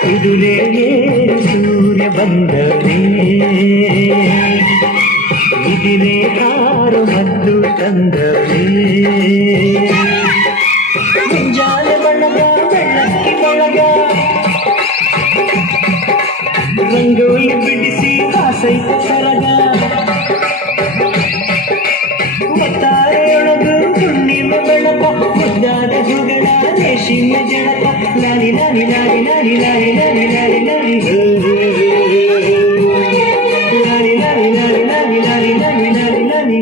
ಕುದುರೆ ಸೂರ್ಯ ಬಂದರೆ ಇದಿನೇ ಕಾರು ಮದ್ದು ತಂದರೆ ಮುಂಜಾನೆ ಬಣ್ಣದ ಬೆಳ್ಳಕ್ಕಿ ಬೆಳಗ ರಂಗೋಲಿ ಬಿಡಿಸಿ ಆಸೈತ ಸರಗ ಒತ್ತಾರೆಯೊಳಗು ಹುಣ್ಣಿಮೆ ಬೆಳಕ ಮುದ್ದಾದ ಜುಗಳ ರೇಷಿಮೆ ಜಳಕ ಲಾಲಿ ಲಾಲಿ ಲಾಲಿ ಲಾಲಿ ಲಾಲಿ ಲಾಲಿ ಲಾಲಿ ಲಾಲಿ ಲಾಲಿ ಲಾಲಿ ಲಾಲಿ ಲಾಲಿ ಲಾಲಿ ಲಾಲಿ ಲಾಲಿ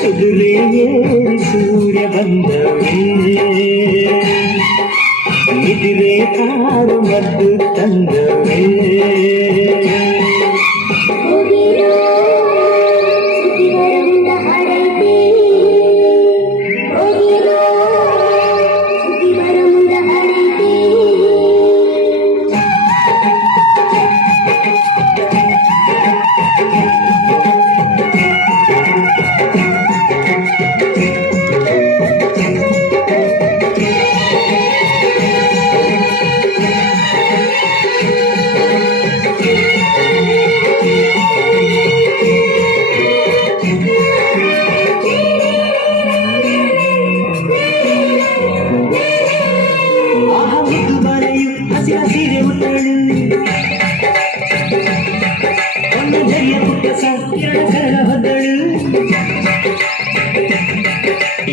ಕುದುರೆ ಏರಿ ಸೂರ್ಯ ಬಂದವೇ ಇದಿರೆ ಕಾರು ಮದ್ದು ತಂದವೇ ಸೀರೆ ಉಟ್ಟಳು ಒಂದು ಜರಿಯ ಪುಟ್ಟ ಎರಡು ಸರಳ ಹೊದ್ದಳು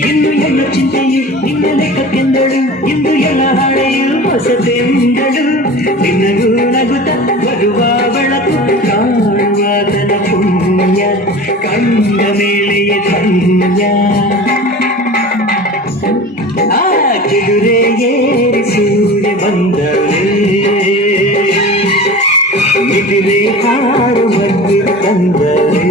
ಇನ್ನು ಎಲ್ಲ ಚಿಂತೆಯು ನಿನ್ನ ಲೆಕ್ಕಕ್ಕೆಂದಳು ಇಂದು ಎಲ್ಲ ಹಾಳೆಯು ಹೊಸತೆಂದಳು ನಿನ್ನಗೂ ನಗುತ್ತ ಬರುವ ಬೆಳಕು ಕಾಣುವ ತನ ಪುಣ್ಯ ಕಂಡ ಮೇಲೆಯ ಧನ್ಯ ಆ ಕುದುರೆ ಏರಿ ಸೂರ್ಯ ಬಂದವೇ ಇದಿರೆ ಕಾರು ಮದ್ದು ತಂದವೇ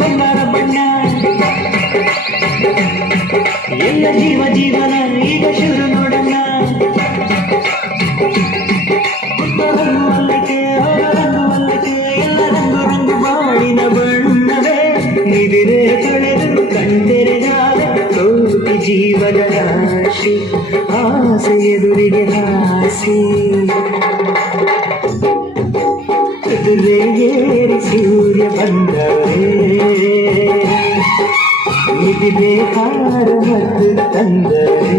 ಬಂಗಾರ ಬಣ್ಣ ಎಲ್ಲ ಜೀವ ಜೀವನ ಈಗ ಶುರು ನೋಡೋಣ ಅಲ್ಲಕ್ಕೆ ಅಲ್ಲಕ್ಕೆ ಎಲ್ಲ ರಂಗು ರಂಗು ಬಾಳಿನ ಬಣ್ಣವೇ ನಿದಿರೆ ತೊಳೆದು ಕಣ್ಣೆರೆದಾದ ಕೋಟಿ ಜೀವನ ರಾಶಿ ಆಸೆ ಎದುರಿಗೆ ಹಾಸಿ ಕುದುರೆ ಏರಿ ಸೂರ್ಯ ಬಂದವೇ ಇದಿದೆ ಹಾರ ಮತ್ತು ತಂದವೇ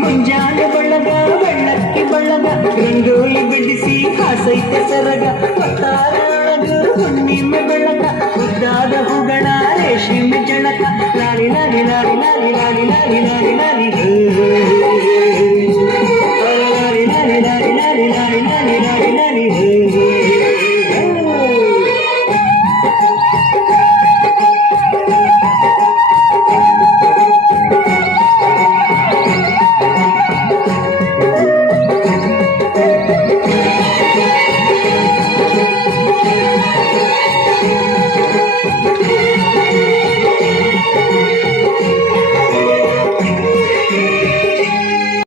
ಮುಂಜಾನೆ ಬಳ್ಳಗ ಬೆಳ್ಳಕ್ಕಿ ಬಳ್ಳಗ ರಂಗೋಲಿ ಬಿಡಿಸಿ ಆಸೈತ ಸರಗ ಒತ್ತಾರೊಳಗು ಹುಣ್ಣಿಮೆ ಬೆಳಕ ಉದ್ದಾದ ಹೂಗಳ ರೇಷಿಮೆ ಜಳಕ ಲಾಲಿ ಲಾಲಿ ಲಾಲಿ ಲಾಲಿ ಲಾಲಿ ಲಾಲಿ ಲಾಲಿ ಲಾಲಿ